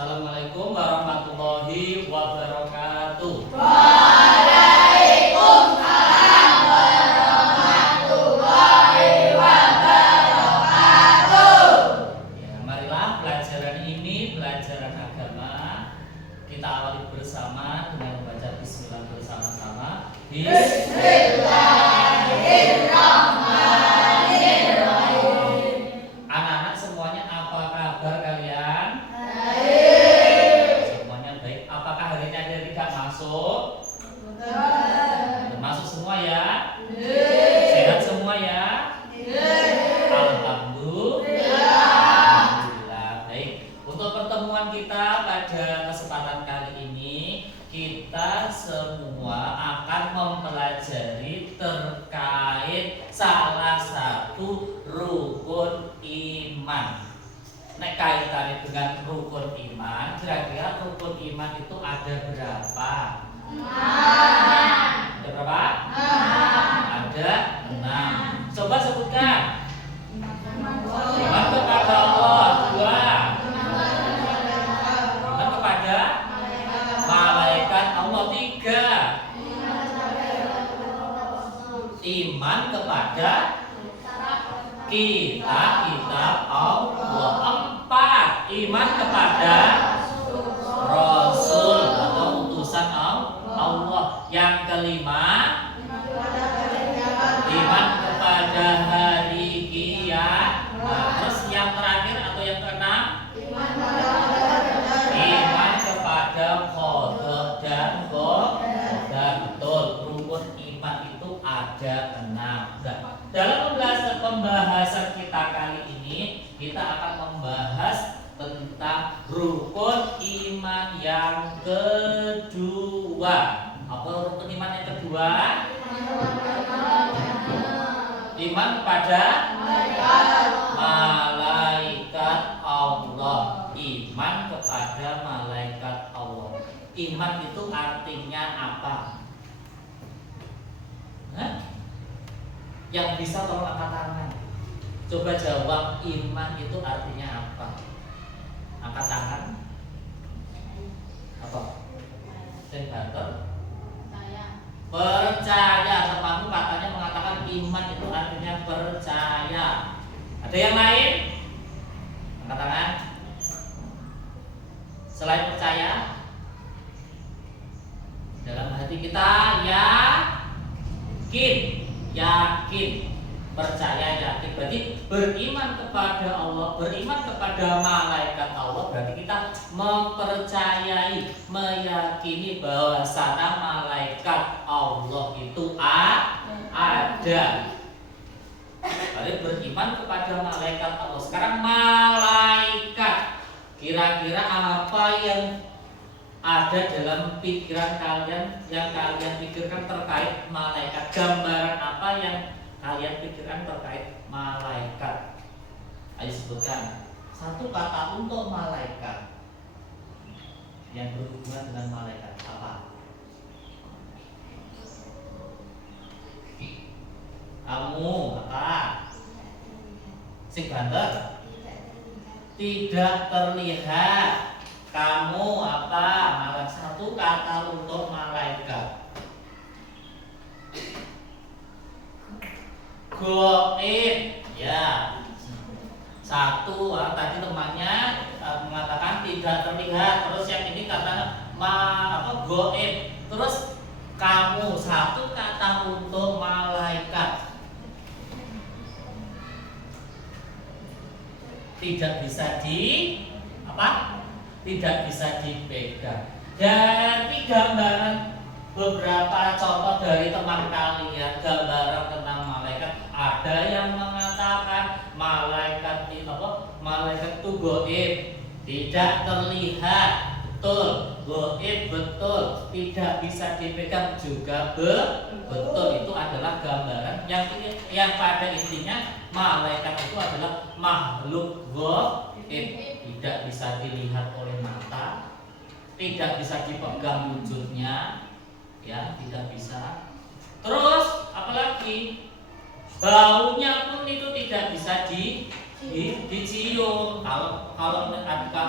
Assalamualaikum warahmatullahi wabarakatuh. Waalaikumsalam warahmatullahi wabarakatuh. Ya, marilah pelajaran ini pelajaran agama. Kita awali bersama dengan membaca bismillah bersama-sama. Bismillahirrahmanirrahim. Anak-anak semuanya apa kabar kalian? Baik. Semuanya baik. Apakah hari ini ada yang tidak masuk? Masuk semua ya? Sehat semua ya? Alhamdulillah. Baik. Untuk pertemuan kita pada kesempatan kali ini, kita semua akan mempelajari terkait salah satu rukun iman. Nek kaitannya dengan rukun iman, kira-kira rukun iman itu ada berapa? Ada berapa? Ada 6. Coba sebutkan. Iman kepada Allah 2. Iman kepada malaikat Allah 3. Iman kepada kitab Allah 4. Iman kepada Rasul atau utusan Allah. Yang kelima, iman kepada hari kiamat. Terus yang terakhir atau yang keenam, iman kepada qada dan qadar. Betul, rukun iman itu ada 6. Dalam pembahasan kita kali ini, kita akan membahas tentang rukun iman yang kedua. Apa rukun iman yang kedua? Iman kepada malaikat Allah. Iman kepada malaikat Allah. Iman itu artinya apa? Hah? Yang bisa tolong angkat tangan. Coba jawab, iman itu artinya apa? Angkat tangan. Apa? Sing banter. Percaya. Temanku katanya mengatakan iman itu artinya percaya. Ada yang lain? Angkat tangan. Selain percaya, dalam hati kita yakin, percaya, yakin. Berarti beriman kepada Allah, beriman kepada malaikat Allah, berarti kita mempercayai, meyakini bahwa sana malaikat Allah itu ada. Berarti beriman kepada malaikat Allah. Sekarang malaikat, kira-kira apa yang ada dalam pikiran kalian, yang kalian pikirkan terkait malaikat? Gambaran apa yang kalian pikirkan terkait malaikat? Ayo sebutkan satu kata untuk malaikat yang berhubungan dengan malaikat. Apa? Kamu apa? Sing banter? Tidak terlihat. Kamu apa? Malah satu kata untuk malaikat. Goib, ya. Satu, tadi temannya mengatakan tidak terlihat. Terus yang ini kata goib. Terus kamu, satu kata untuk malaikat. Tidak bisa tidak bisa dipegang. Dari gambaran beberapa contoh dari teman kalian, gambaran tentang malaikat, ada yang mengatakan malaikat itu malaikat itu goib, tidak terlihat. Betul, goib betul, tidak bisa dipegang juga betul. Itu adalah gambaran yang pada intinya malaikat itu adalah makhluk goib, tidak bisa dilihat oleh mata, tidak bisa dipegang wujudnya, ya, tidak bisa. Terus apalagi baunya pun itu tidak bisa dicium. Kalau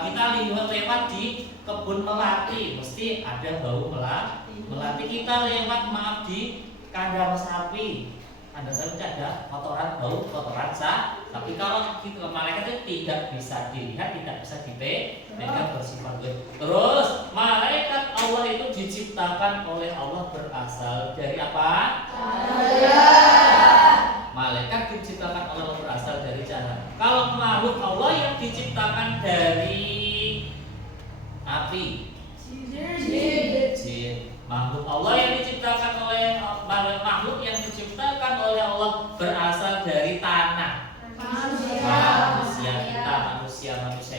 kita lewat di kebun melati, mesti ada bau melati. Kita lewat di kandang sapi, kandang sapi ada kotoran sapi. Kalau kita malaikat itu tidak bisa dilihat, tidak bisa dipegang, bersifat goib. Terus malaikat Allah itu diciptakan oleh Allah berasal dari apa? Malaikat diciptakan oleh Allah berasal dari cahaya. Kalau makhluk Allah yang diciptakan dari api, jin. Makhluk Allah yang diciptakan oleh makhluk yang diciptakan oleh Allah berasal dari tanah. Manusia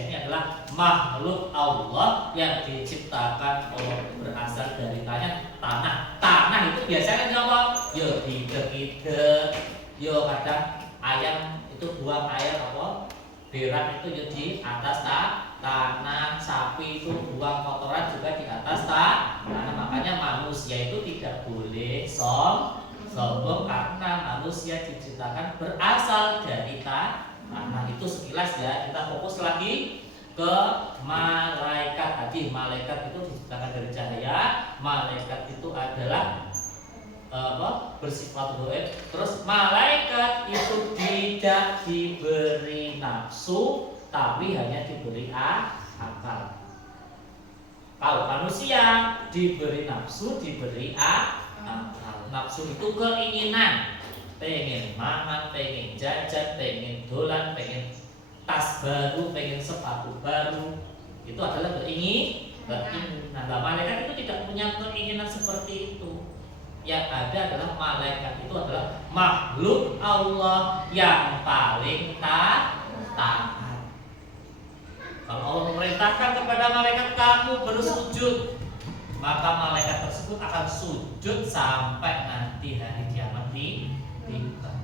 ini adalah makhluk Allah yang diciptakan oleh berasal dari tanah. Tanah itu biasanya apa? Yo hidek-hidek. Yo kadang ayam itu buang air apa? Berak itu yo di atas tanah. Sapi itu buang kotoran juga di atas tanah. Makanya manusia itu tidak boleh sombong karena manusia diciptakan berasal dari tanah. Itu sekilas ya. Kita fokus lagi ke malaikat tadi. Malaikat itu diciptakan dari cahaya. Malaikat itu adalah bersifat goib. Terus malaikat itu tidak diberi nafsu, tapi hanya diberi akal. Kalau manusia diberi nafsu, diberi akal. Nafsu itu keinginan, pengen makan, pengen jajan, pengen dolan, pengen tas baru, pengen sepatu baru. Itu adalah keinginan. Nah, malaikat itu tidak punya keinginan seperti itu. Yang ada adalah malaikat itu adalah makhluk Allah yang paling taat. Kalau Allah memerintahkan kepada malaikat kamu bersujud, maka malaikat tersebut akan sujud sampai nanti hari kiamat tiba.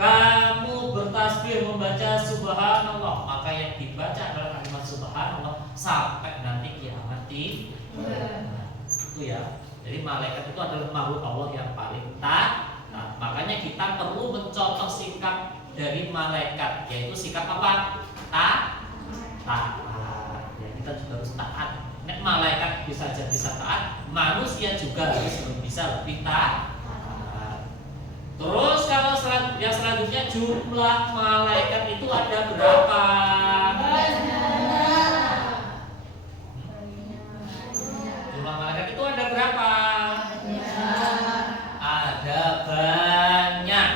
Kamu bertasbih membaca subhanallah, maka yang dibaca adalah kalimat subhanallah sampai nanti kiamat tiba. Itu ya. Jadi malaikat itu adalah makhluk Allah yang paling taat. Nah, makanya kita perlu mencontoh sikap dari malaikat, yaitu sikap apa? Taat. Ya, kita juga harus taat. Nek malaikat bisa taat, manusia juga harus bisa lebih taat. Terus kalau yang selanjutnya jumlah malaikat itu ada berapa? Jumlah malaikat itu ada berapa? Ada banyak,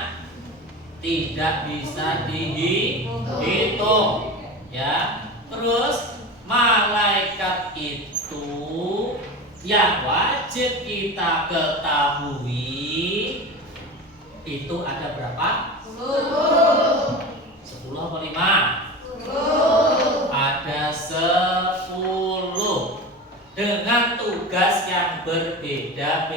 tidak bisa dihitung, ya. Terus malaikat itu yang wajib kita ketahui itu ada berapa? 10 atau 5? Ada 10 dengan tugas yang berbeda-beda.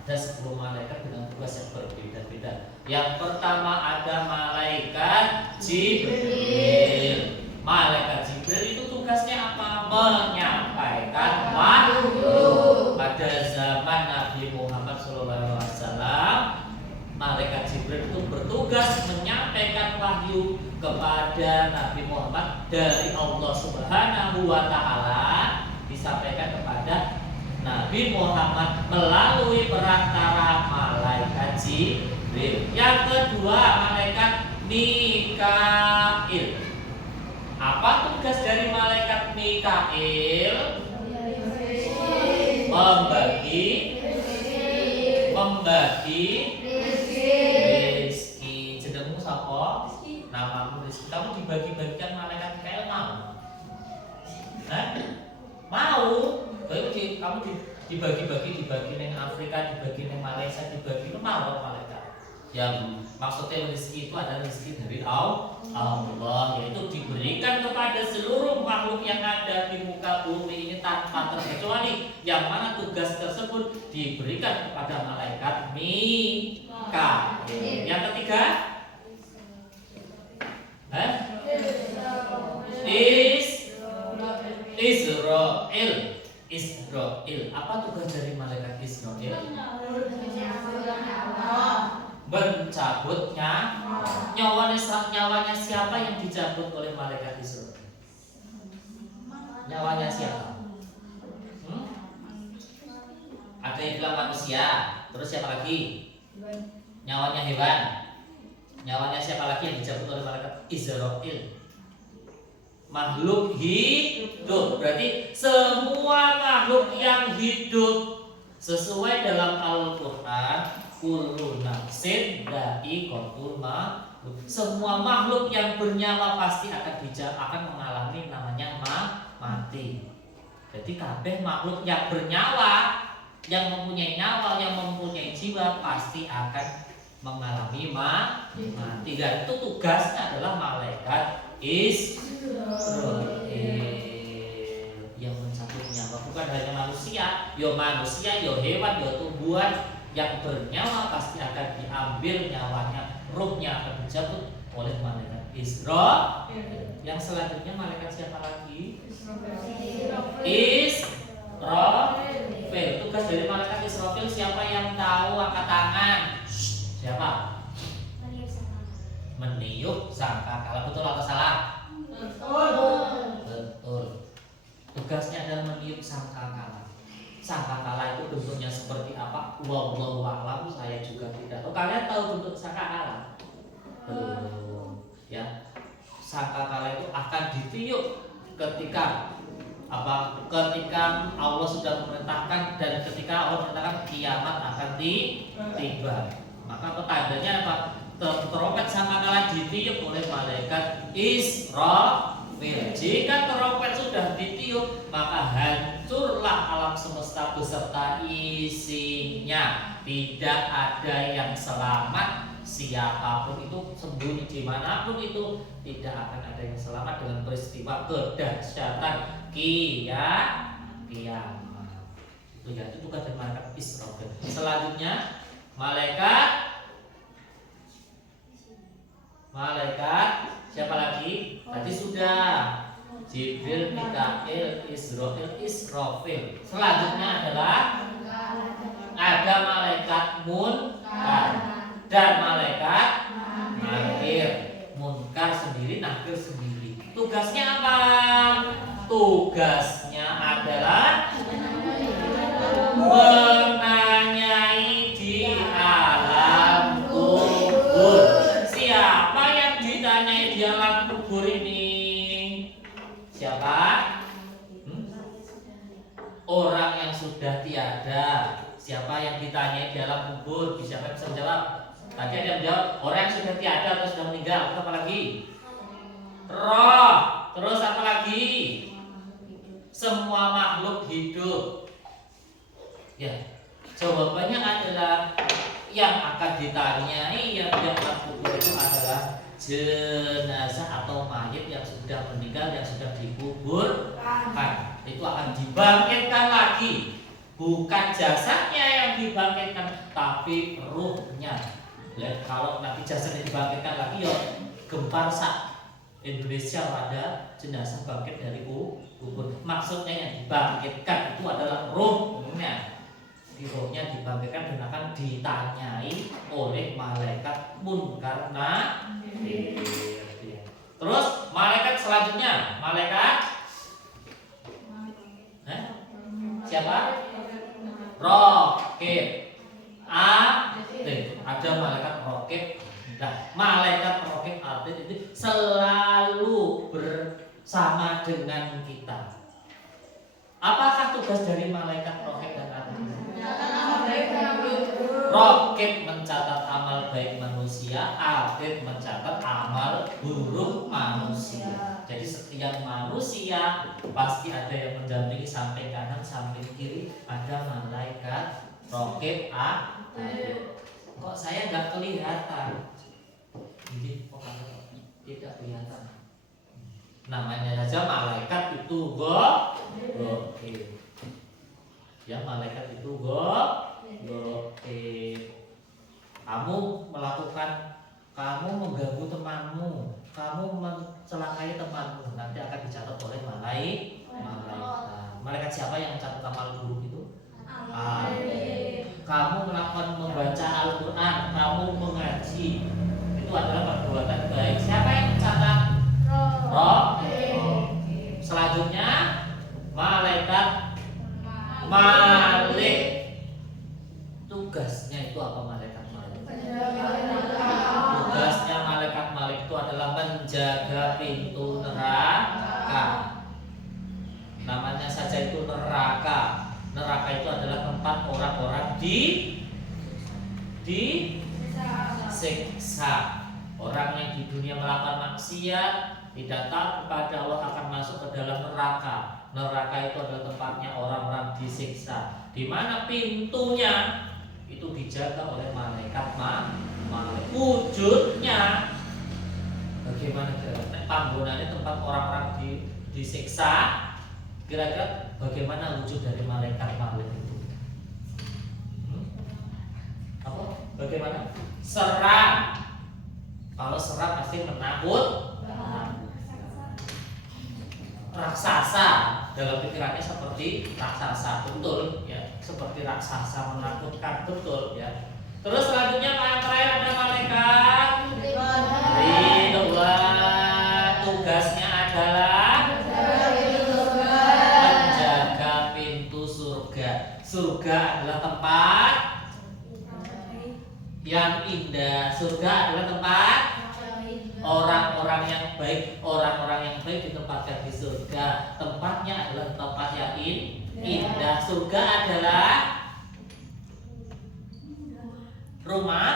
Ada 10 malaikat dengan tugas yang berbeda-beda. Yang pertama ada malaikat Jibril. Malaikat Jibril itu tugasnya apa? Menyampaikan wahyu. Pada zaman Nabi Muhammad SAW, malaikat Jibril itu bertugas menyampaikan wahyu kepada Nabi Muhammad dari Allah Subhanahu wa Ta'ala, disampaikan kepada Nabi Muhammad melalui perantara malaikat Jibril. Yang kedua, malaikat Mikail. Apa tugas dari malaikat Mikail? Membagi rezeki. Jenengmu sapa? Namamu rezeki. Kamu dibagi-bagikan malaikat Mikail mau? Mau? Kamu dibagi neng Afrika, dibagi neng Malaysia, dibagi mau malaikat. Yang maksudnya rezeki itu adalah rezeki dari Allah, yaitu diberikan kepada seluruh makhluk yang ada di muka bumi ini tanpa terkecuali, yang mana tugas tersebut diberikan kepada malaikat Mikail. Yang ketiga, Israel. Apa tugas dari malaikat Israel? Mencari dicabutnya nyawanya siapa yang dicabut oleh malaikat Israfil? Nyawanya siapa? Ada yang bilang manusia, terus siapa lagi? Nyawanya hewan. Nyawanya siapa lagi yang dicabut oleh malaikat Israfil? Makhluk hidup. Berarti semua makhluk yang hidup sesuai dalam Al-Quran, kullu nafsin dha'iqatul maut. Semua makhluk yang bernyawa pasti akan mengalami namanya mati. Jadi kabeh makhluk yang bernyawa, yang mempunyai nyawa, yang mempunyai jiwa pasti akan mengalami mati. Dan itu tugasnya adalah malaikat Israfil yang mencabut nyawa. Bukan hanya manusia, yo hewan, yo tumbuhan yang bernyawa pasti akan diambil nyawanya, ruhnya akan dicabut oleh malaikat Israfil. Yang selanjutnya malaikat siapa lagi? Israfil. Tugas dari malaikat Israfil siapa yang tahu? Angkat tangan. Siapa? Meniup sangkakala. Betul atau salah? Betul. Tugasnya adalah meniup sangkakala. Sangkakala itu bentuknya seperti apa? Wallahu a'lam, saya juga tidak tahu. Kalian tahu bentuk sangkakala? Belum. Ya. Sangkakala itu akan ditiup ketika ketika Allah sudah memerintahkan, dan ketika Allah memerintahkan kiamat akan tiba. Maka petandanya apa? Trompet sangkakala ditiup oleh malaikat Israfil. Jika trompet sudah ditiup, maka hancurlah alam semesta beserta isinya. Tidak ada yang selamat. Siapapun itu, sembunyi dimanapun itu, tidak akan ada yang selamat dengan peristiwa kedahsyatan kiamat. Itu ya, itu tugas dari malaikat Israfil. Selanjutnya malaikat siapa lagi? Tadi sudah Jibril, Mikail, Israfil. Selanjutnya adalah ada malaikat Munkar dan malaikat Nakir. Munkar sendiri, Nakir sendiri. Tugasnya apa? Tugasnya adalah menanyai di alam kubur. Siapa yang ditanyai di alam kubur ini? Siapa? Orang yang sudah tiada. Siapa yang ditanyai di alam kubur? Siapa yang bisa menjawab? Tadi ada yang menjawab orang yang sudah tiada atau sudah meninggal. Terus apa lagi? Roh. Terus apa lagi? Semua makhluk hidup. Ya, jawabannya adalah yang akan ditanyai yang di alam kubur itu adalah jenazah atau mayit yang sudah meninggal, yang sudah dikuburkan. Itu akan dibangkitkan lagi. Bukan jasadnya yang dibangkitkan, tapi ruhnya. Ya, kalau nanti jasadnya dibangkitkan lagi, ya gempar sak Indonesia ada jenazah bangkit dari kubur. Maksudnya yang dibangkitkan itu adalah ruhnya. Rohnya dibangkitkan dan akan ditanyai oleh malaikat Munkar Nakir. Terus malaikat selanjutnya, malaikat siapa? Raqib. Ada malaikat Raqib. Nah, malaikat Raqib itu selalu bersama dengan kita. Apakah tugas dari malaikat Raqib dan Atid? Raqib mencatat amal baik manusia, Atid mencatat amal buruk manusia. Jadi setiap manusia pasti ada yang mendampingi sampai kanan, sampai kiri. Ada malaikat Raqib, Atid. Kok saya nggak kelihatan? Ini kok tidak kelihatan. Namanya saja malaikat itu Raqib. Ya, malaikat itu Raqib. Kamu mengganggu temanmu, kamu mencelakai temanmu, nanti akan dicatat oleh malaikat. Malaikat siapa yang mencatat amal buruk itu? Kamu melakukan membaca Al-Quran, kamu kamu mengaji. Itu adalah perbuatan baik. Siapa yang mencatat? Roh. Selanjutnya malaikat Malik. Tugasnya itu apa malaikat Malik? Tugasnya malaikat Malik itu adalah menjaga pintu neraka. Namanya saja itu neraka. Neraka itu adalah tempat orang-orang disiksa. Orang yang di dunia melakukan maksiat, tidak taat kepada Allah akan masuk ke dalam neraka. Neraka itu adalah tempatnya orang-orang disiksa, di mana pintunya itu dijaga oleh malaikat Malik. Wujudnya bagaimana kira-kira? Panggonannya tempat orang-orang disiksa. Kira-kira bagaimana wujud dari malaikat Malik itu? Apa? Bagaimana? Seram. Kalau seram pasti menakut. Raksasa, dalam pikirannya seperti raksasa, betul ya, seperti raksasa, menakutkan, betul ya. Terus selanjutnya yang terakhir ada malaikat Ridwan. Tugasnya adalah menjaga pintu surga. Surga adalah tempat yang indah. Surga adalah tempat orang-orang yang baik. Orang-orang yang baik ditempatkan di surga. Tempatnya adalah tempat yang indah. Surga adalah rumah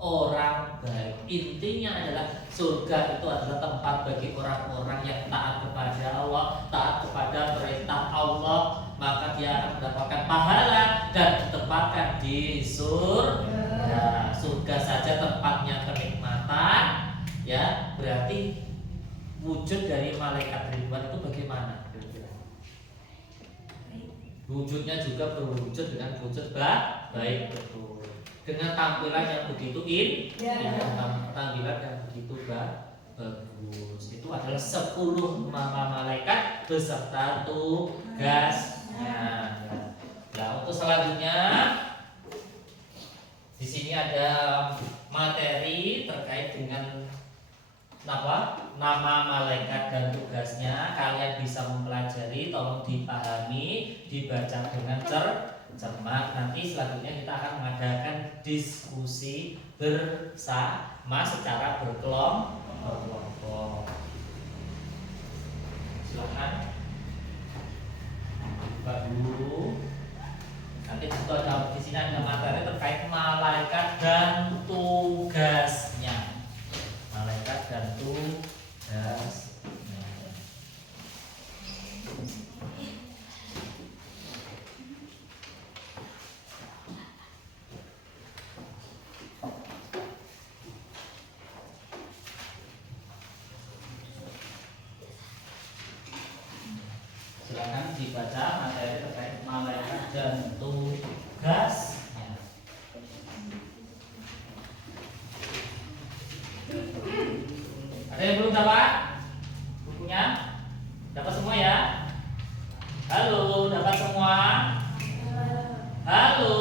orang baik. Intinya adalah surga itu adalah tempat bagi orang-orang yang taat kepada Allah, taat kepada perintah Allah, maka dia akan mendapatkan pahala dan ditempatkan di surga. Surga saja tempatnya kenikmatan, ya berarti wujud dari malaikat Ridwan itu bagaimana? Wujudnya juga berwujud dengan wujud baik, betul. Dengan tampilan yang begitu indah, tampilan yang begitu bagus. Itu adalah 10 malaikat beserta tugasnya. Nah, untuk selanjutnya di sini ada materi terkait dengan nama malaikat dan tugasnya. Kalian bisa mempelajari, tolong dipahami, dibaca dengan cermat. Nanti selanjutnya kita akan mengadakan diskusi bersama secara berkelompok. Silakan buka dulu. Nanti di sini ada materi terkait malaikat dan tugasnya. Malaikat dan tugasnya. Silakan dibaca materi terkait malaikat dan tugasnya. Ada yang belum dapat bukunya? Dapat semua ya? Halo, dapat semua? Halo.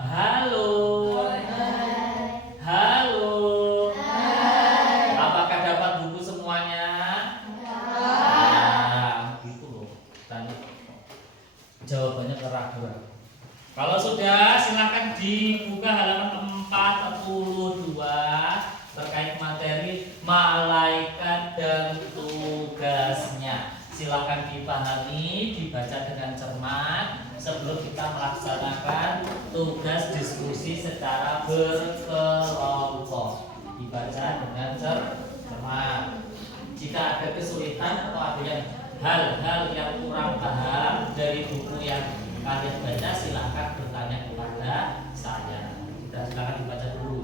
Halo. Halo. Apakah dapat buku semuanya? Nah, gitu loh. Tanya. Jawabannya keraguan. Kalau sudah, silakan dibuka halaman 42 terkait materi malaikat dan tugasnya. Silakan dipahami, dibaca dengan cermat sebelum kita melaksanakan tugas diskusi secara berkelompok. Dibaca dengan cermat. Jika ada kesulitan atau ada hal-hal yang kurang paham dari buku yang kalian baca, silakan bertanya kepada saya. Kita silakan dibaca dulu.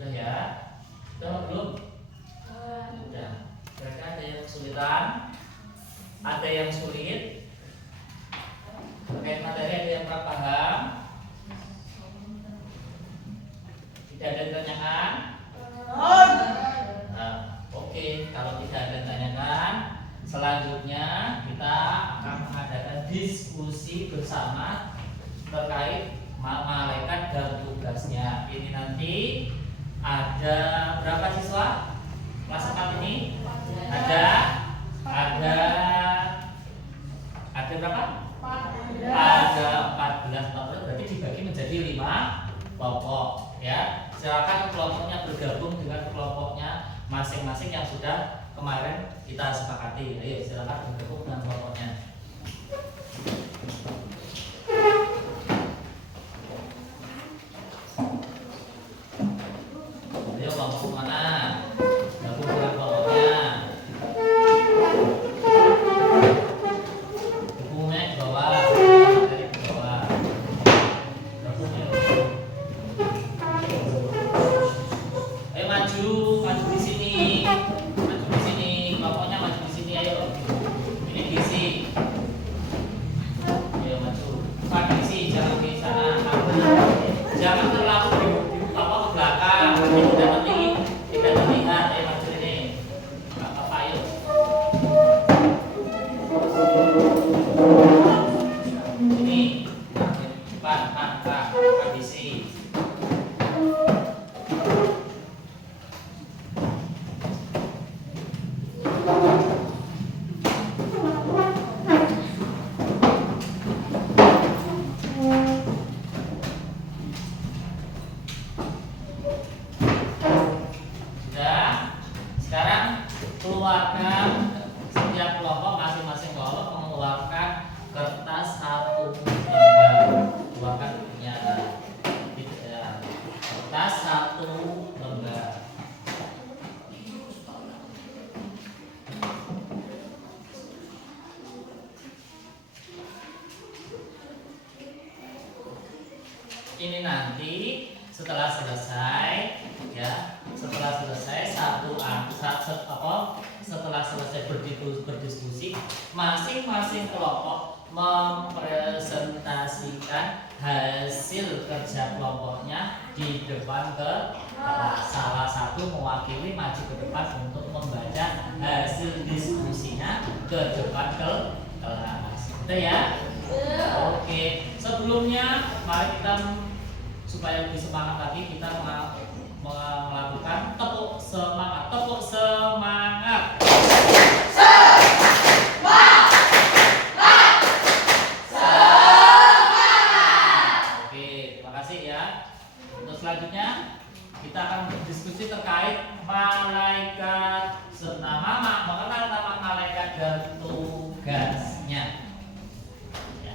Sudah ya? Sudah apa belum? Sudah. Kira-kira ada yang kesulitan? Ada yang sulit? Terkait materi ada yang kurang paham? Tidak ada yang ditanyakan? Nah, oke. Kalau tidak ada yang ditanyakan, selanjutnya kita akan mengadakan diskusi bersama terkait malaikat dan tugasnya. Ini nanti ada berapa siswa kelas 4 ini? Ada berapa? Ada 14 berarti dibagi menjadi 5 kelompok ya. Silakan kelompoknya bergabung dengan kelompoknya masing-masing yang sudah kemarin kita sepakati. Ayo silakan bergabung dengan kelompoknya. Ayo kelompok mana? Gabung dengan kelompoknya. Bukunya di bawah, materi di bawah. Gabung ya. Ayo maju di sini. Maju di sini, kelompoknya maju di sini ayo. Ini diisi. Ayo maju. Pak diisi, jangan di sana. Jangan terlalu di ke belakang. Tidak terlihat. Ayo maju ini. Enggak apa-apa ayo. Ini Pak diisi. Sudah. Sekarang keluarkan setiap kelompok, masing-masing kelompok mengeluarkan kertas 1 lembar. Keluarkan bukunya. Kertas 1 lembar. Ini nanti setelah selesai ya, setelah selesai berdiskusi, masing-masing kelompok mempresentasikan hasil kerja kelompoknya di depan ke kelas. Salah satu mewakili maju ke depan untuk membaca hasil diskusinya ke depan ke kelas. Udah ya? Oke. Sebelumnya mari kita supaya lebih semangat lagi kita melakukan tepuk semangat. Oke, terima kasih ya. Untuk selanjutnya kita akan berdiskusi terkait malaikat. Mengenal nama malaikat dan tugasnya. Ya.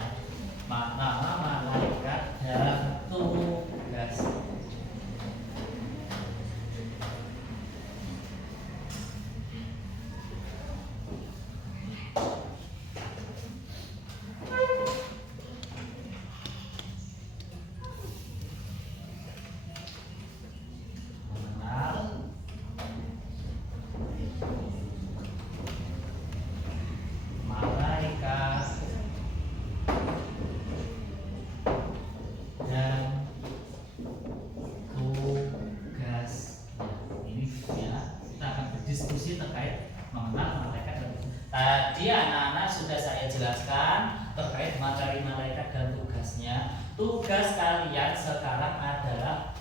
Nama malaikat dan tugas. Diskusi terkait mengenal malaikat dan tadi anak-anak sudah saya jelaskan terkait materi malaikat dan tugasnya. Tugas kalian sekarang adalah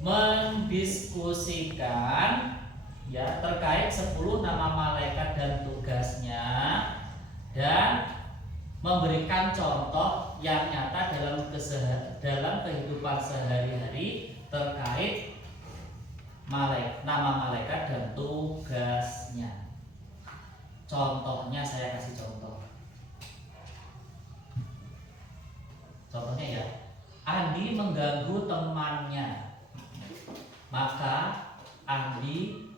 mendiskusikan ya terkait 10 nama malaikat dan tugasnya dan memberikan contoh yang nyata dalam kehidupan sehari-hari terkait nama malaikat dan tugasnya. Contohnya saya kasih contoh. Contohnya ya, Andi mengganggu temannya, maka Andi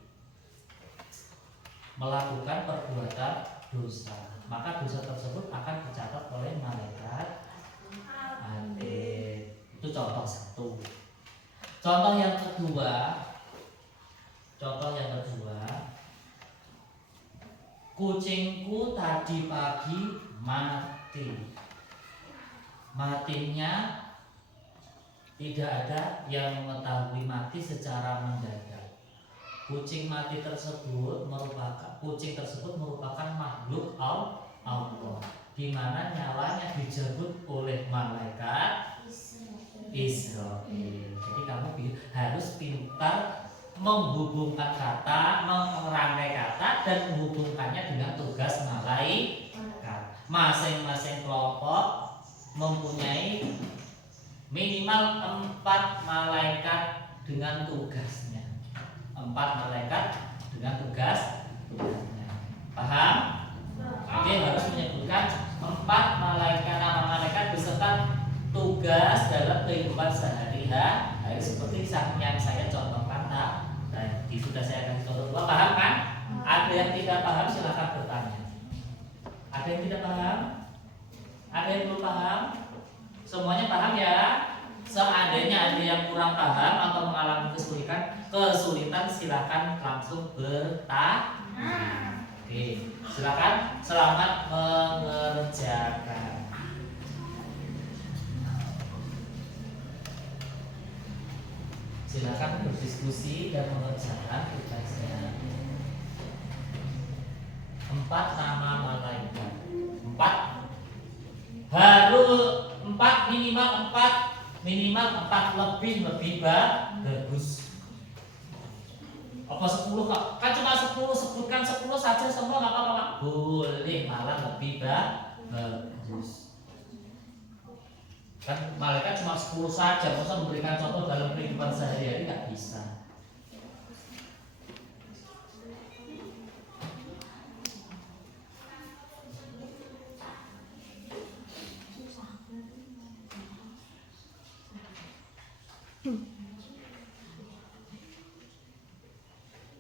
melakukan perbuatan dosa. Maka dosa tersebut akan dicatat oleh malaikat Andi. Itu contoh satu. Contoh yang kedua, kucingku tadi pagi mati. Matinya tidak ada yang mengetahui mati secara mendadak. Kucing tersebut merupakan makhluk Allah, di mana nyawanya dijemput oleh malaikat Israel. Jadi kamu harus pintar menghubungkan kata, merangkai kata dan menghubungkannya dengan tugas malaikat. Masing-masing kelompok mempunyai minimal 4 malaikat dengan tugasnya. 4 malaikat dengan tugasnya. Paham? Oke, harus menyebutkan 4 malaikat, nama malaikat beserta tugas dalam kehidupan sehari-hari seperti yang saya contohkan tadi. Sudah saya kasih contoh 2. Paham kan? Ada yang tidak paham silahkan bertanya. Ada yang tidak paham? Ada yang belum paham? Semuanya paham ya? Seandainya ada yang kurang paham atau mengalami kesulitan silakan langsung bertanya. Oke, silakan, selamat mengerjakan. Silakan berdiskusi dan mengerjakan tugasnya. 4 nama malaikat. 4 harus 4 minimal 4 lebih bagus. Apa 10 kok? Kan cuma 10, sebutkan 10 saja semua enggak apa-apa. Boleh, malah lebih bagus. Kan malaikat cuma 10 saja, masa memberikan contoh dalam kehidupan sehari-hari enggak bisa.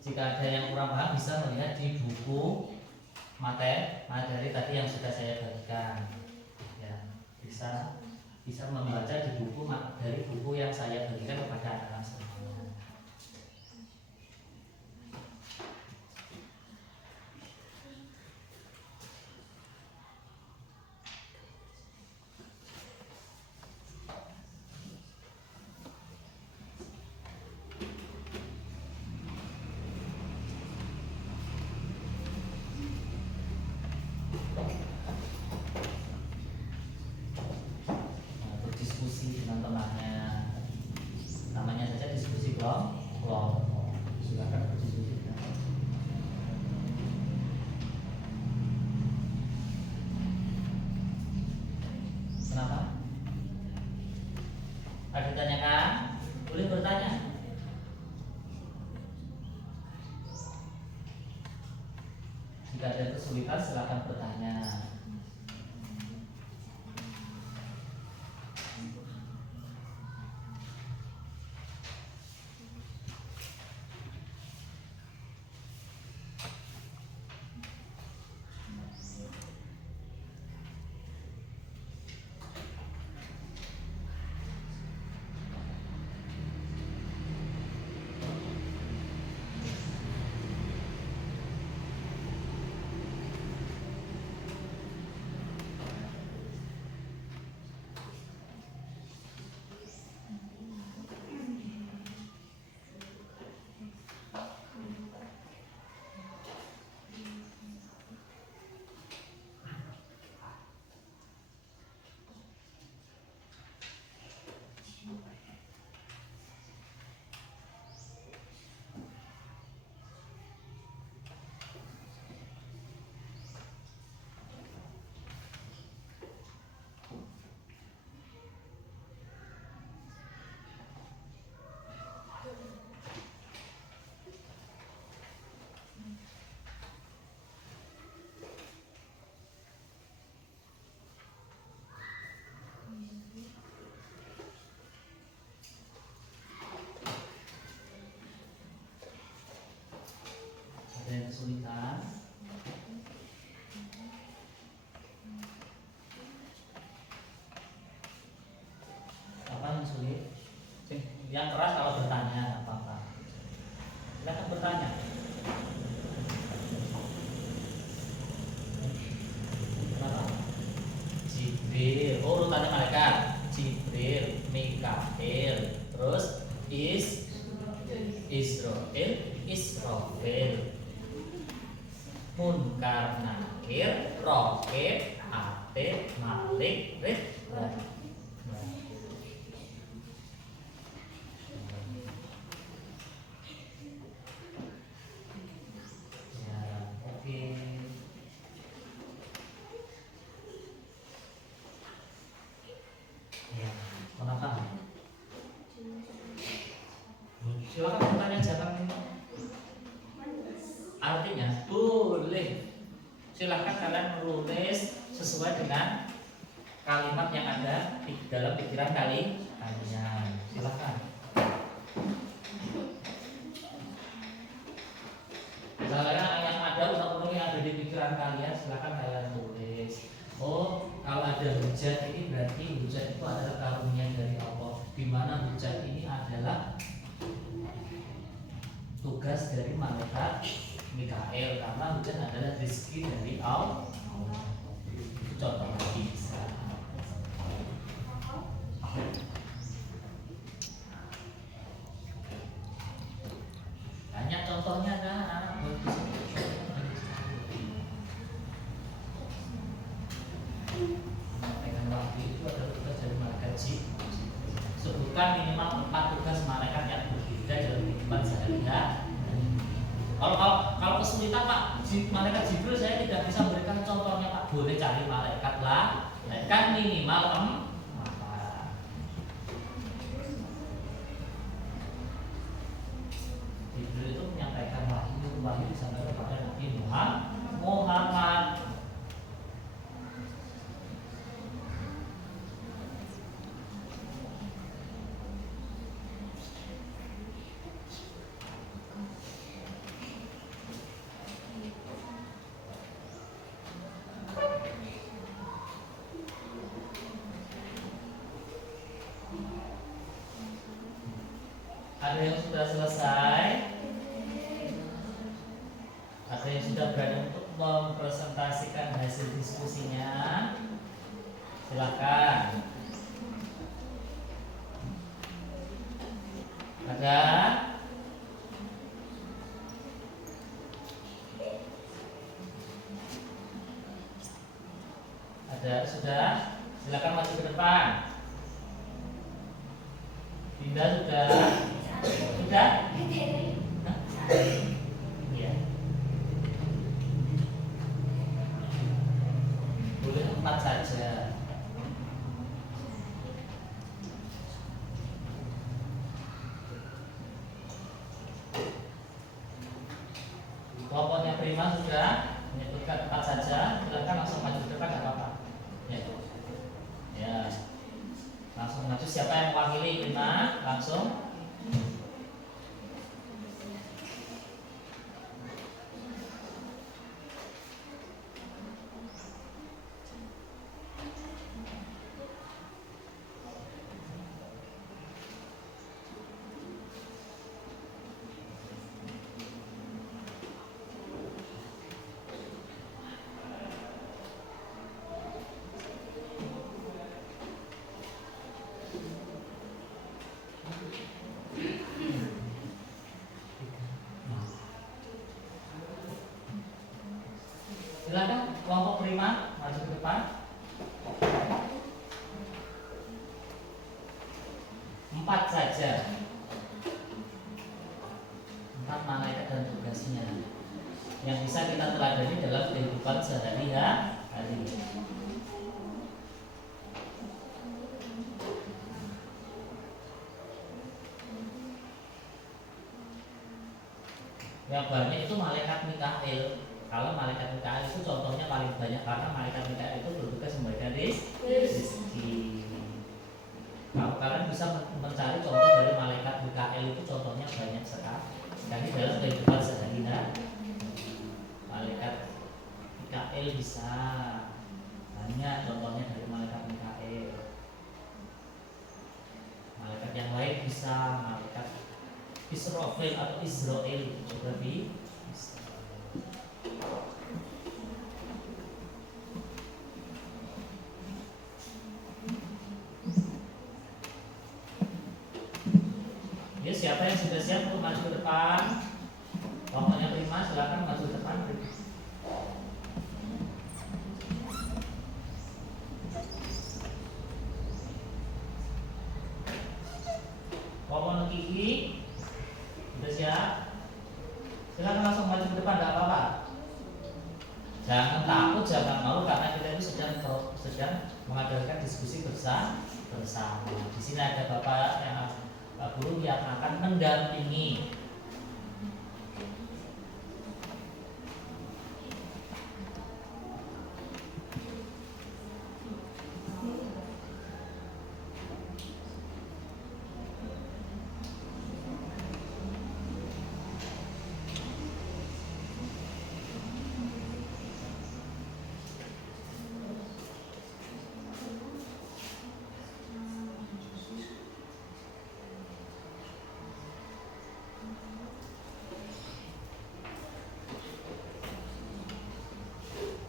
Jika ada yang kurang paham bisa melihat di buku materi tadi yang sudah saya bagikan. Ya, bisa membaca di buku dari buku yang saya bagikan kepada anak-anak semuanya. Diskusi dengan temannya, namanya saja diskusi kelompok. Silakan berdiskusi. Kenapa? Ada ditanyakan? Boleh bertanya. Jika ada kesulitan silakan bertanya. Ada yang kesulitan? Apa yang sulit? Yang keras kalau nakir, rokib, atid, malik, ridwan. Ya, oke. Ya, kenapa? Silakan bertanya, jangan artinya boleh. Silakan kalian menulis sesuai dengan kalimat yang ada di dalam pikiran kalian. Silakan. Misalnya yang ada unek-unek yang ada di pikiran kalian, silakan kalian tulis. Oh, kalau ada hujan ini berarti hujan itu adalah karunia dari Allah. Di mana hujan ini adalah tugas dari malaikat Mikael, karena hujan adalah rezeki dari Allah. Itu contoh lagi bisa. Banyak contohnya kan. Menyampaikan waktu itu adalah tugas dari malaikat jin. Sebutkan minimal 4 tugas malaikat yang berbeda dalam kehidupan sehari-hari. Kalau kesulitan Pak, malaikat Jibril saya tidak bisa berikan contohnya Pak. Boleh cari malaikat lah. Kan minimal 4. Jibril itu menyampaikan wahyu disampaikan kepada Nabi Muhammad. Ada yang sudah selesai? Ada yang sudah berani untuk mempresentasikan hasil diskusinya? Silakan. Ada? Ada sudah? Silakan maju ke depan. Dinda sudah? Sudah? Iya. Boleh 4 saja. Kelompoknya Prima sudah menyebutkan 4 saja. Silakan langsung maju ke depan, nggak apa-apa. Ya. Ya. Langsung maju. Siapa yang mewakili Prima? Langsung. Silakan kelompok Prima maju ke depan. 4 saja. 4 malaikat dan tugasnya yang bisa kita teladani dalam kehidupan sehari-hari. Yang banyak itu malaikat Mikael. Kalau malaikat Mikael itu contohnya paling banyak karena malaikat Mikael itu bertugas memberikan rezeki. Kalau kalian bisa mencari contoh dari malaikat Mikael itu contohnya banyak sekali dalam kehidupan sehari-hari. Malaikat Mikael bisa banyak contohnya dari malaikat Mikael. Malaikat yang lain bisa malaikat Israfil atau Israel juga bisa. Ya, siapa yang sudah siap untuk maju ke depan? Pokoknya Prima, silakan maju ke depan. kamu jangan malu karena kita itu sedang mengadakan diskusi bersama. Di sini ada Bapak yang Pak Guru yang akan mendampingi.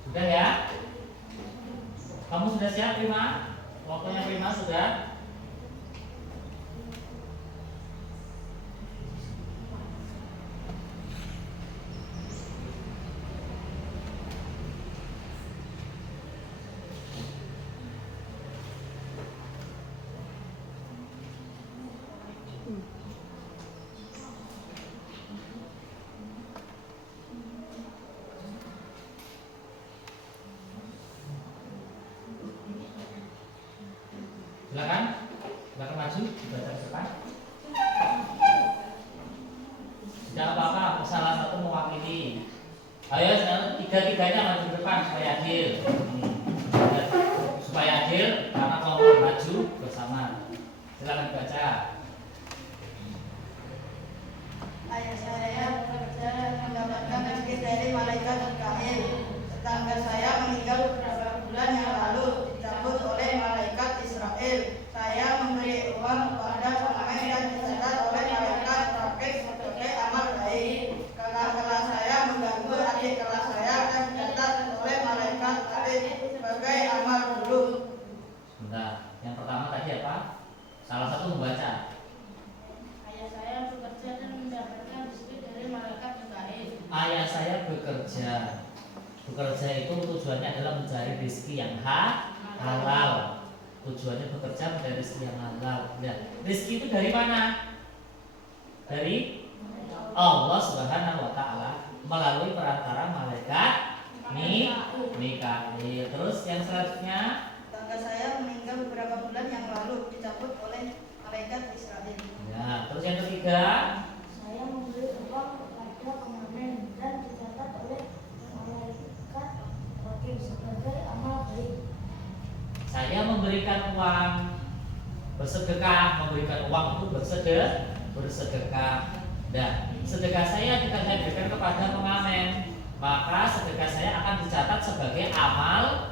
Sudah ya? Kamu sudah siap, Prima? Waktunya Prima sudah? Silakan maju dibaca ke depan. Tidak apa-apa, salah satu mewakili. Ayo sekarang tiga-tiganya maju ke depan supaya adil. Supaya adil karena kelompok maju bersama. Silakan dibaca. Ayah saya bekerja mendapatkan rezeki dari malaikat Mikail. Tetangga saya meninggal beberapa bulan yang lalu, dicabut oleh malaikat Israel. Saya memberi uang kepada pengamen dan dicatat oleh malaikat Rakib sebagai amal baik. Kakak kelas saya mengganggu adik kelas saya dan dicatat oleh malaikat Rakib sebagai amal buruk. Sebentar, yang pertama tadi apa? Salah satu membaca. Ayah saya bekerja dan mendapatkan rezeki dari malaikat Mikail. Ayah saya bekerja. Bekerja itu tujuannya adalah mencari rezeki yang halal. Tujuannya bekerja mencari rezeki yang halal. Nah, rezeki itu dari mana? Dari Allah Subhanahu wa taala melalui perantara malaikat Mikail. Terus yang selanjutnya, Tetangga saya meninggal beberapa bulan yang lalu, dicabut oleh malaikat Israel. ya, terus yang ketiga, Saya memberi uang kepada pengamen dan dicatat oleh malaikat Rakib sebagai amal baik. saya memberikan uang bersedekah. Memberikan uang itu bersedekah. Dan sedekah saya jika saya berikan kepada pengamen, maka sedekah saya akan dicatat sebagai amal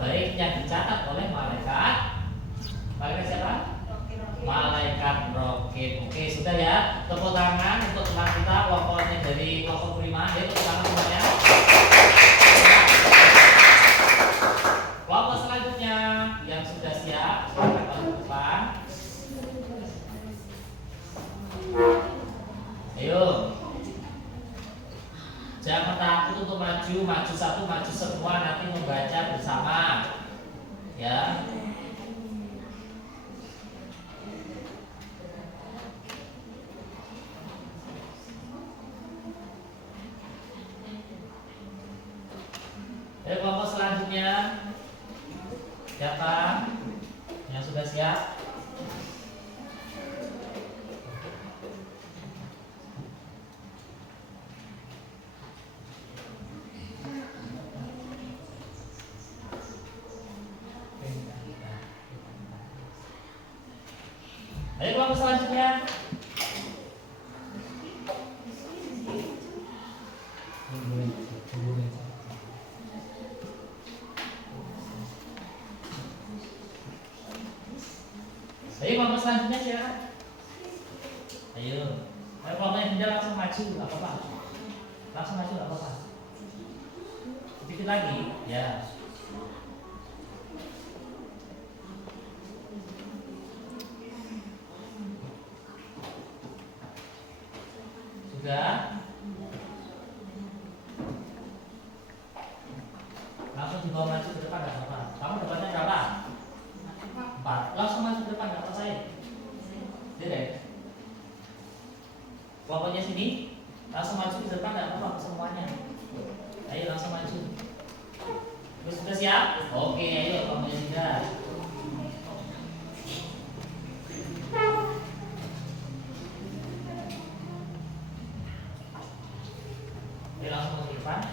baik yang dicatat oleh malaikat siapa? Malaikat Rakib. Oke, sudah ya. Tepuk tangan untuk teman kita kelompoknya dari kelompok prima. Ya, tepuk tangan semuanya. Kelompok selanjutnya yang sudah siap, silakan maju ke depan. Ayo. Jangan takut untuk maju satu, maju semua, nanti membaca bersama. Ya. Ayo kelompok selanjutnya. Siapa yang sudah siap? Ayo kelompok selanjutnya. Ayo kelompok selanjutnya silakan. Ayo kelompok yang tidak langsung maju, nggak apa-apa. Langsung maju nggak apa-apa. Sedikit lagi, ya. Sudah. Langsung dibawa maju ke depan nggak apa-apa. Kamu dapatnya berapa? 4. Langsung maju ke depan nggak percaya. Tidak. Kelompoknya sini. Langsung maju ke depan nggak apa-apa semuanya. Ayo langsung maju. siap? Oke, ayo kamu Indra. Oke, langsung ke Irfan.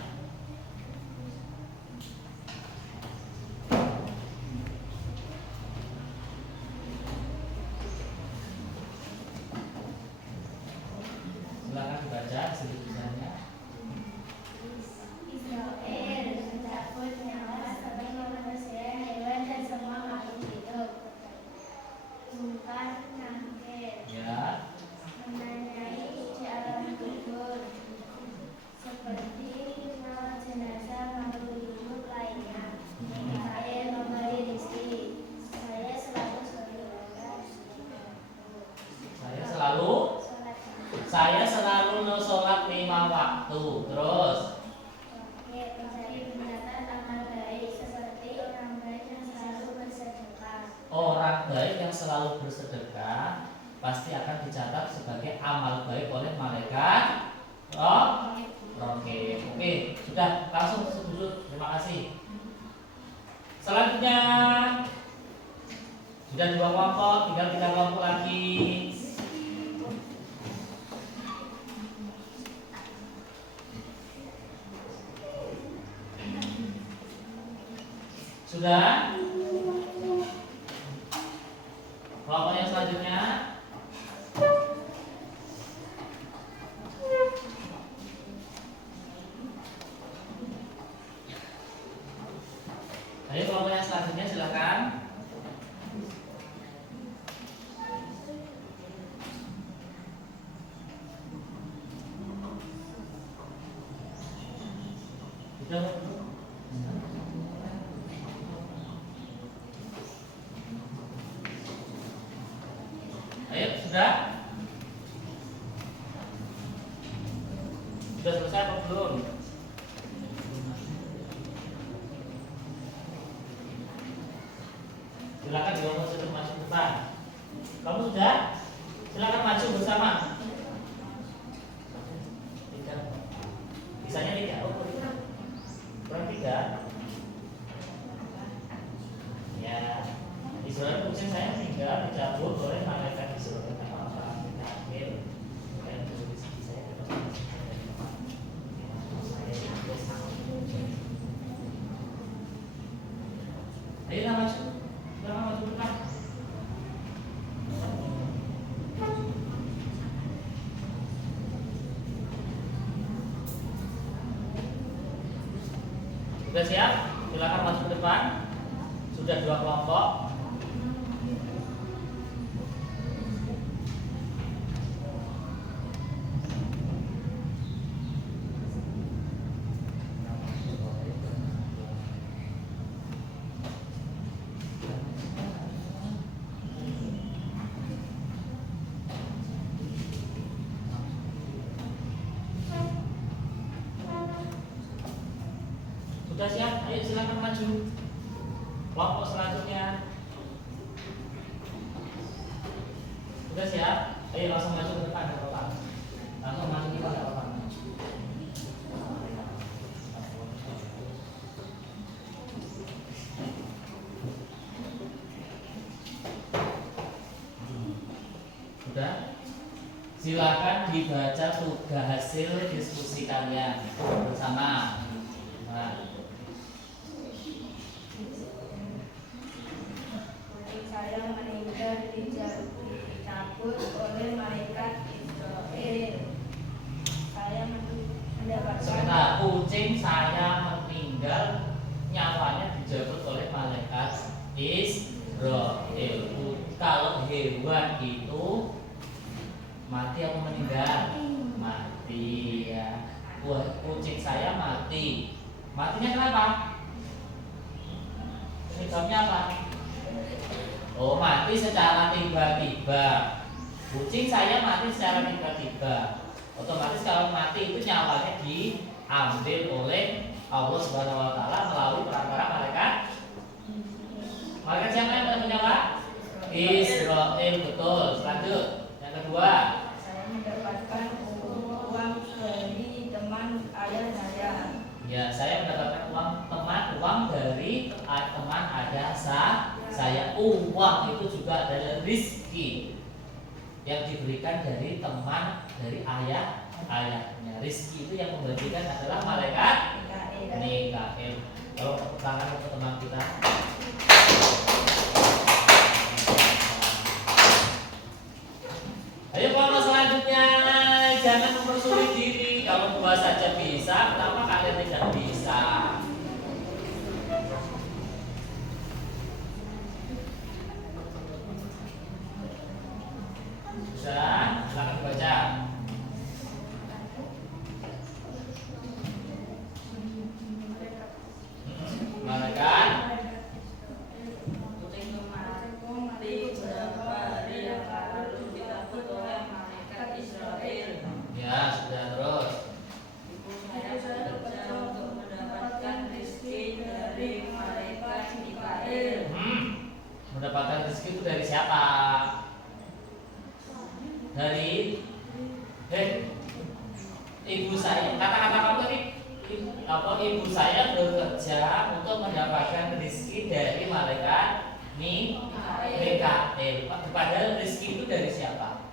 Silakan dibaca hasil tulisannya. Israel mencabut nyawa sebagai manusia, hewan dan semua makhluk hidup. Bukan nangkep. Ya. Menanyai isi alam kubur, seperti merawat jenazah makhluk hidup lainnya. Mikael memberi rezeki. Saya selalu Saya selalu sholat 5 waktu. Terus mencari mencatat amal baik, seperti orang baik yang selalu bersedekah. orang baik yang selalu bersedekah pasti akan dicatat sebagai amal baik oleh malaikat. Oh, oke, sudah langsung sujud. Terima kasih. Selanjutnya sudah 2 kelompok, tinggal 3 kelompok lagi. Sudah? Kelompok yang selanjutnya. Ayo kelompok yang selanjutnya silakan. Sudah. Ayo, sudah? Sudah selesai atau belum? Silakan dibawa satu masuk ke depan. Kamu sudah? Silakan maju bersama. Tiga. Bisanya 3. Oh, kurang 3. Ya. Israel kucing saya tinggal dicabut oleh malaikat Israel. Ayo lah maju, jangan maju depan. Sudah siap? Silakan maju ke depan. Sudah 2 kelompok. Sudah siap? Ayo silakan maju. Kelompok selanjutnya. Sudah siap? Ayo langsung maju ke depan, enggak apa-apa. Langsung maju ke depan, enggak apa-apa. Sudah? Silakan dibaca tugas hasil diskusi kalian bersama. Nah. Saya meninggal dicabut oleh malaikat Israel. Saya mendapatkan Sebentar, kucing saya meninggal, nyawanya dijabut oleh malaikat Israel. Kalau hewan itu mati atau meninggal? Mati ya. Wah, kucing saya mati. Matinya kenapa? Penyebabnya apa? Oh, mati secara tiba-tiba. Kucing saya mati secara tiba-tiba. Otomatis kalau mati itu nyawanya diambil oleh Allah Subhanahu wa taala melalui perantara malaikat. Malaikat siapa yang punya nyawa? Israel, betul. Lanjut. Yang kedua. saya mendapatkan uang dari teman ayah saya. Ya, saya mendapatkan uang dari teman ada saya. Uang itu juga adalah rizki yang diberikan dari teman dari ayahnya. Rizki itu yang membagikan adalah malaikat Mikail. Kalau tepuk tangan untuk teman kita. Ayo kelompok selanjutnya, jangan mempersulit diri. Kalau 2 saja bisa, kenapa kalian tidak bisa? Bisa, silakan baca. Malaikat. Ya, sudah terus. Ibu saya bekerja untuk mendapatkan rezeki dari malaikat Mikail. Mendapatkan rezeki itu dari siapa? Dari ibu saya. Kata-kata kamu tadi ibu saya bekerja untuk mendapatkan rezeki dari malaikat Mikail. Padahal rezeki itu dari siapa?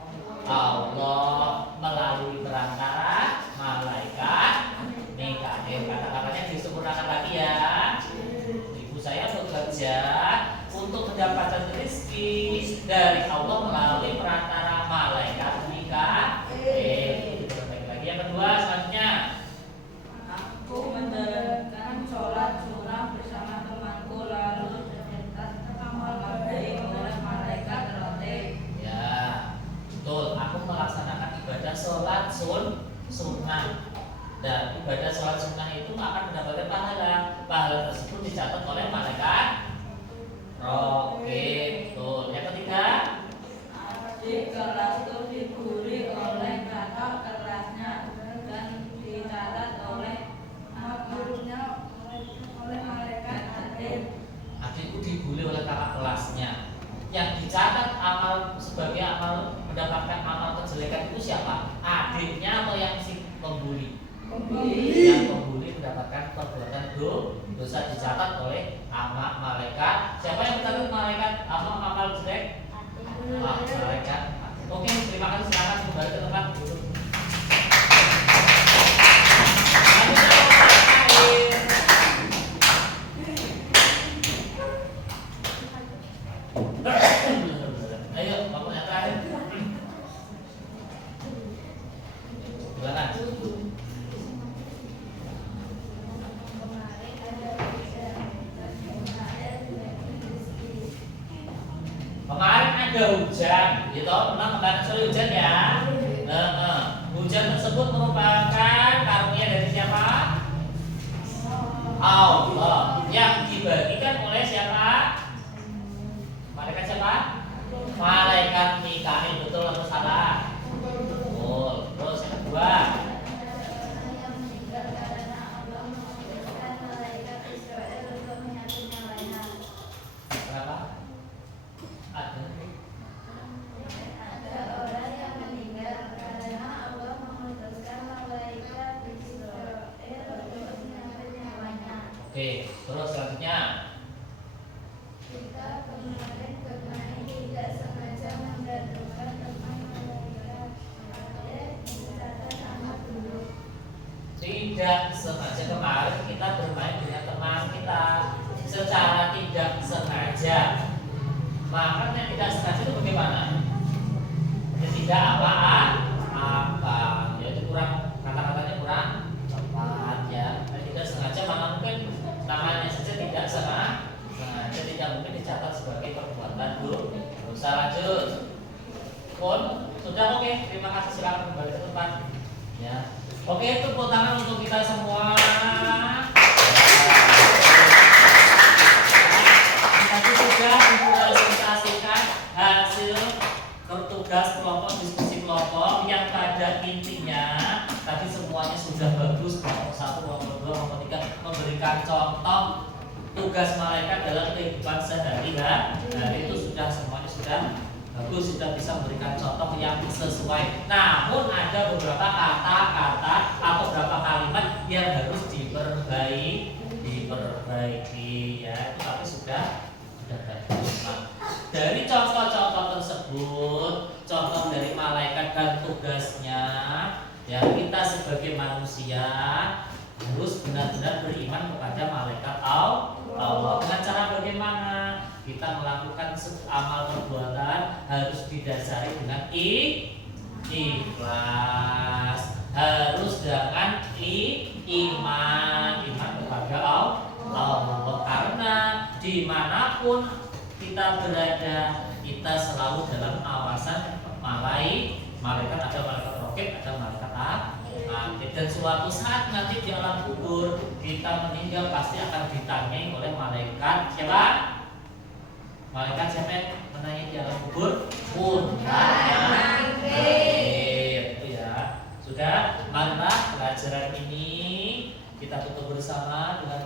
Allah melalui perantara malaikat Mikail. Kata-katanya disempurnakan lagi ya. Ibu saya bekerja untuk mendapatkan rezeki dari Allah melalui perantara malaikat Mikail. Baik lagi yang kedua selanjutnya. Aku menjalankan sholat sunnah bersama temanku lalu amal baik oleh malaikat rotib. Ya, betul. Aku melaksanakan ibadah sholat sunnah. Dan ibadah sholat sunnah itu akan mendapatkan pahala. Pahala tersebut dicatat oleh malaikat Rokib. Betul. Yang ketiga, Adik kelas itu dibuli oleh kakak kelasnya dan dicatat oleh makhluknya oleh malaikat adil. adikku dibully oleh kakak kelasnya. Yang dicatat amal sebagai amal mendapatkan amal kejelekan itu siapa? Adiknya atau yang si pembuli? Yang pembuli mendapatkan perbuatan dosa dicatat oleh amal malaikat. Siapa yang mencatat malaikat amal jelek? Malaikat. Oke, terima kasih. Silakan kembali ke tempat duduk. Ayo, kamu yang terakhir. Silakan. Kemarin ada hujan, gitu. Pernah kemarin sore hujan ya? Hujan tersebut merupakan karunia dari siapa? Allah. Yang dibagikan oleh siapa? Malaikat siapa? Malaikat Mikail. Betul atau salah? Betul. Terus yang kedua. Kenapa? Ada. orang yang meninggal karena Allah memutuskan malaikat Israel untuk mengambil nyawanya. Oke, terus selanjutnya. Kita kemarin tidak sengaja menjatuhkan teman malaikat ada mencatat amal dulu. Tidak sengaja kemarin kita bermain dengan teman kita secara tidak sengaja. Maka yang tidak sengaja itu bagaimana? Ya, tidak apa-apa. Ya itu kurang, kata-katanya kurang tepat ya. Tidak sengaja mana mungkin namanya saja tidak sengaja, tidak mungkin dicatat sebagai perbuatan dosa. Lanjut. Pun sudah oke. Terima kasih, silakan kembali ke tempat. Ya. Oke, tepuk tangan untuk kita semua. Tadi sudah dipresentasikan hasil tugas kelompok, diskusi kelompok yang pada intinya tadi semuanya sudah bagus. Kelompok 1, kelompok 2, kelompok 3 memberikan contoh tugas malaikat dalam kehidupan sehari-hari. Itu sudah semuanya sudah bagus, sudah bisa memberikan contoh yang sesuai. Namun ada beberapa kata-kata atau beberapa kalimat yang harus diperbaiki. diperbaiki ya. Itu tapi sudah bagus. Nah, dari contoh-contoh tersebut, contoh dari malaikat dan tugasnya, ya kita sebagai manusia harus benar-benar beriman kepada malaikat Allah. Dengan cara bagaimana? Kita melakukan amal perbuatan harus didasari dengan ikhlas, harus dengan iman kepada Allah. Karena dimanapun kita berada, kita selalu dalam awasan malaikat, ada malaikat raqib, ada malaikat atid. Dan suatu saat nanti di alam kubur kita meninggal pasti akan ditanyai oleh malaikat siapa? Malaikat siapa yang menanya di alam kubur? Itu ya. Sudah, marilah pelajaran ini kita tutup bersama dengan